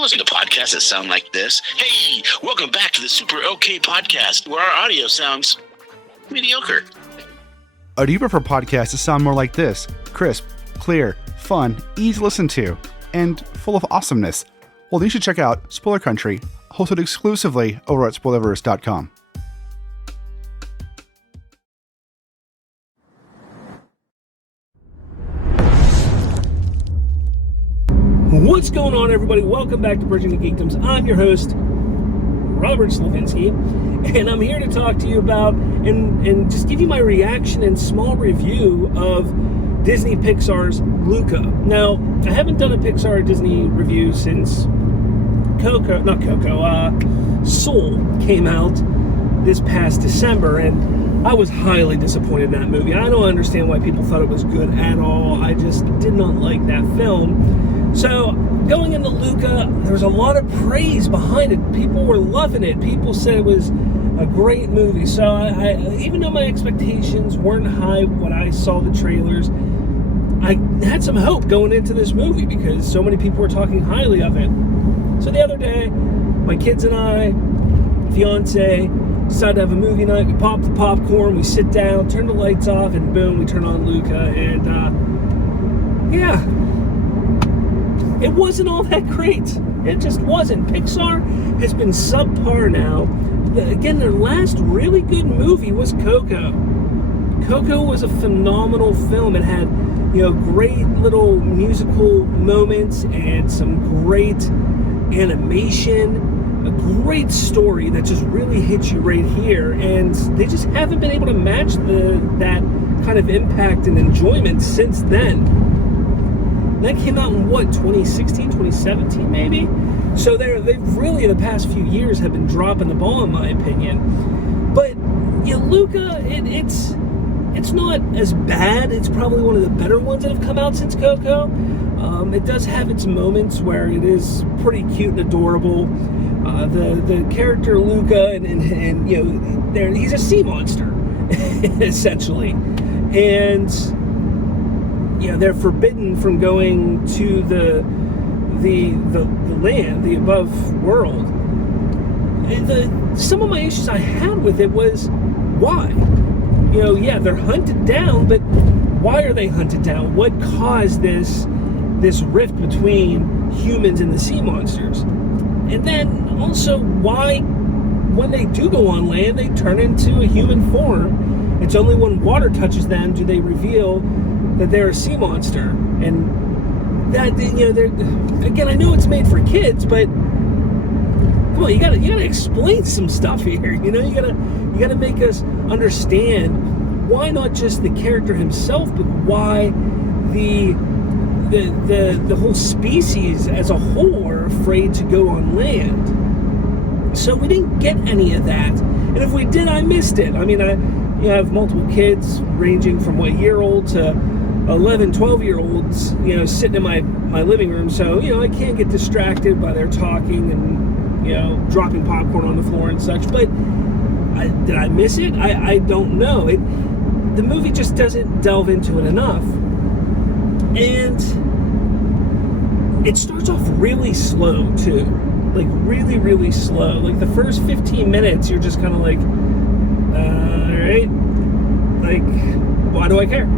you listen to podcasts that sound like this? Hey, welcome back to the Super OK Podcast, where our audio sounds mediocre. Or do you prefer podcasts that sound more like this? Crisp, clear, fun, easy to listen to, and full of awesomeness? Well, then you should check out Spoiler Country, hosted exclusively over at Spoilerverse.com. What's going on, everybody? Welcome back to Bridging the Geekdoms. I'm your host, Robert Slavinsky, and I'm here to talk to you about and just give you my reaction and small review of Disney Pixar's Luca. Now, I haven't done a Pixar Disney review since Soul came out this past December, and I was highly disappointed in that movie. I don't understand why people thought it was good at all. I just did not like that film. So, going into Luca, there was a lot of praise behind it. People were loving it. People said it was a great movie. So, I even though my expectations weren't high when I saw the trailers, I had some hope going into this movie because so many people were talking highly of it. So the other day, my kids and I, fiance, decided to have a movie night. We pop the popcorn, we sit down, turn the lights off, and boom, we turn on Luca. And it wasn't all that great. It just wasn't. Pixar has been subpar now. Again, their last really good movie was Coco. Coco was a phenomenal film. It had, great little musical moments and some great animation, a great story that just really hits you right here. And they just haven't been able to match that kind of impact and enjoyment since then. That came out in 2016, 2017 maybe? So they've really, in the past few years, have been dropping the ball, in my opinion. But Luca, it's not as bad. It's probably one of the better ones that have come out since Coco. It does have its moments where it is pretty cute and adorable. The character Luca, and he's a sea monster, essentially. And they're forbidden from going to the land, the above world. And some of my issues I had with it was why. They're hunted down, but why are they hunted down? What caused this rift between humans and the sea monsters? And then also, why, when they do go on land, they turn into a human form? It's only when water touches them do they reveal that they're a sea monster. And that, again, I know it's made for kids, but come on, you gotta explain some stuff here. You gotta make us understand why not just the character himself, but why the whole species as a whole are afraid to go on land. So we didn't get any of that, and if we did, I missed it. I mean, I have multiple kids ranging from 1-year-old to 11, 12-year-olds, sitting in my living room, so I can't get distracted by their talking and dropping popcorn on the floor and such. But did I miss it? I don't know. The movie just doesn't delve into it enough. And it starts off really slow, too. Like, really, really slow. Like, the first 15 minutes, you're just kind of like, alright, like, why do I care?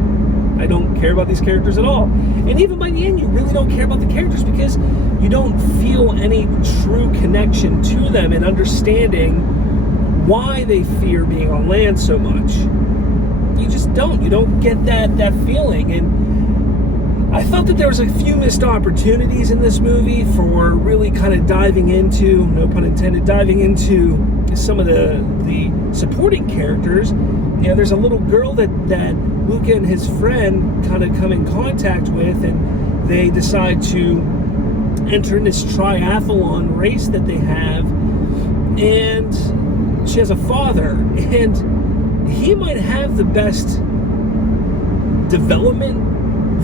I don't care about these characters at all. And even by the end, you really don't care about the characters because you don't feel any true connection to them and understanding why they fear being on land so much. You just don't. You don't get that feeling. And I felt that there was a few missed opportunities in this movie for really kind of diving into, no pun intended, diving into some of the supporting characters. There's a little girl that Luca and his friend kind of come in contact with, and they decide to enter in this triathlon race that they have. And she has a father, and he might have the best development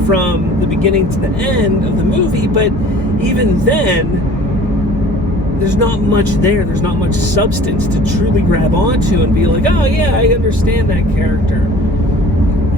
from the beginning to the end of the movie, but even then, there's not much there. There's not much substance to truly grab onto and be like, oh yeah, I understand that character.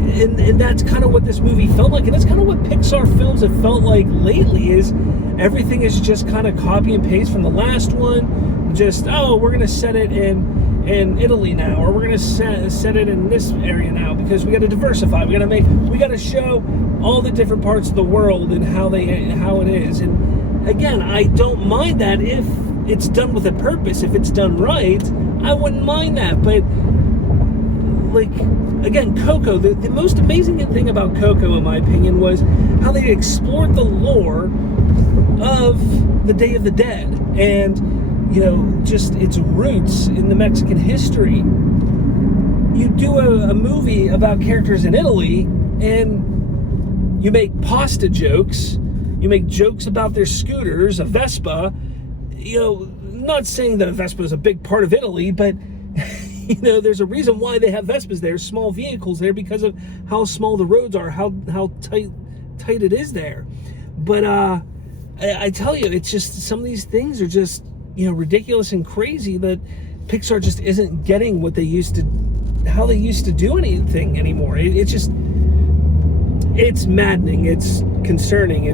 And that's kind of what this movie felt like, and that's kind of what Pixar films have felt like lately. Is everything is just kind of copy and paste from the last one. Just, oh, we're gonna set it in Italy now, or we're gonna set it in this area now, because we got to diversify. We got to show all the different parts of the world and how it is. And again, I don't mind that if it's done with a purpose. If it's done right, I wouldn't mind that. But like, again, Coco, the most amazing thing about Coco, in my opinion, was how they explored the lore of the Day of the Dead, and just its roots in the Mexican history. You do a movie about characters in Italy, and you make pasta jokes, you make jokes about their scooters, a Vespa. Not saying that a Vespa is a big part of Italy, but there's a reason why they have Vespas there, small vehicles there, because of how small the roads are, how tight it is there. But I tell you, it's just, some of these things are just ridiculous and crazy, that Pixar just isn't getting how they used to do anything anymore. It's just, it's maddening, it's concerning,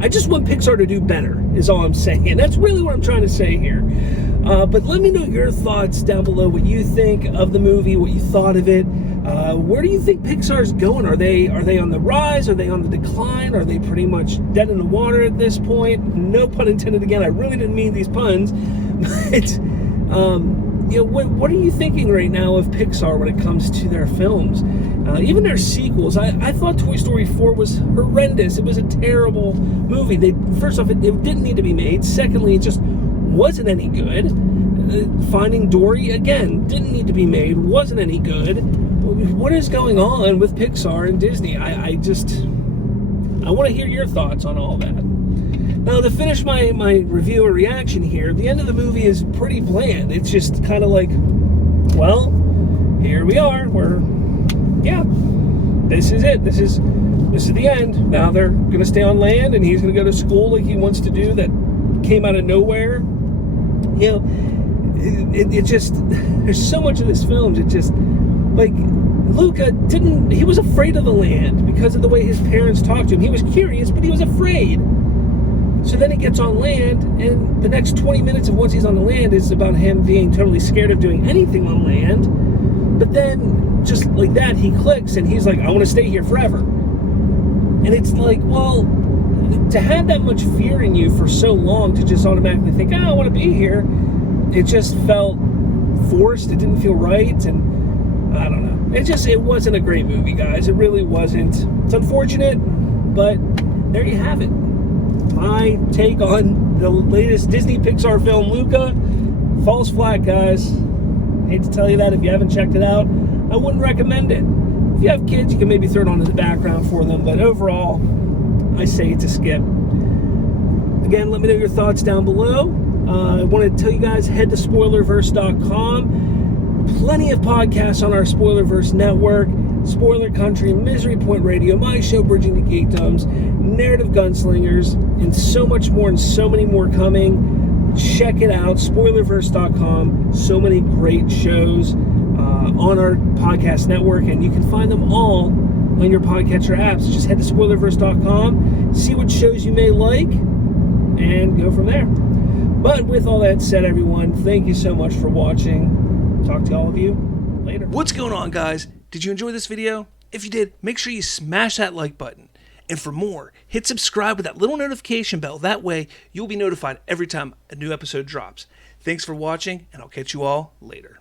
I just want Pixar to do better, is all I'm saying. That's really what I'm trying to say here. But let me know your thoughts down below, what you think of the movie, what you thought of it. Where do you think Pixar's going? Are they on the rise? Are they on the decline? Are they pretty much dead in the water at this point? No pun intended again. I really didn't mean these puns. But what are you thinking right now of Pixar when it comes to their films? Even their sequels. I thought Toy Story 4 was horrendous. It was a terrible movie. First off, it didn't need to be made. Secondly, it just wasn't any good. Finding Dory, again, didn't need to be made. Wasn't any good. What is going on with Pixar and Disney? I want to hear your thoughts on all that. Now, to finish my review or reaction here, the end of the movie is pretty bland. It's just kind of like, well, here we are. This is it. This is the end. Now they're going to stay on land, and he's going to go to school like he wants to do, that came out of nowhere. It just, there's so much of this film, it just, like, Luca he was afraid of the land because of the way his parents talked to him. He was curious, but he was afraid. So then he gets on land, and the next 20 minutes of once he's on the land is about him being totally scared of doing anything on land. But then, just like that, he clicks, and he's like, I want to stay here forever. And it's like, well, to have that much fear in you for so long, to just automatically think, I want to be here, it just felt forced. It didn't feel right, and I don't know. It wasn't a great movie, guys. It really wasn't. It's unfortunate, but there you have it. My take on the latest Disney Pixar film, Luca. Falls flat, guys. Hate to tell you that. If you haven't checked it out, I wouldn't recommend it. If you have kids, you can maybe throw it on in the background for them, but overall, I say it's a skip. Again, let me know your thoughts down below. I want to tell you guys, head to spoilerverse.com. Plenty of podcasts on our Spoilerverse network. Spoiler Country, Misery Point Radio, my show Bridging the Geekdoms, Narrative Gunslingers, and so much more, and so many more coming. Check it out, spoilerverse.com. So many great shows on our podcast network, and you can find them all on your podcatcher apps. Just head to spoilerverse.com, see what shows you may like, and go from there. But with all that said, everyone, thank you so much for watching. Talk to all of you later. What's going on, guys? Did you enjoy this video? If you did, make sure you smash that like button. And for more, hit subscribe with that little notification bell. That way, you'll be notified every time a new episode drops. Thanks for watching, and I'll catch you all later.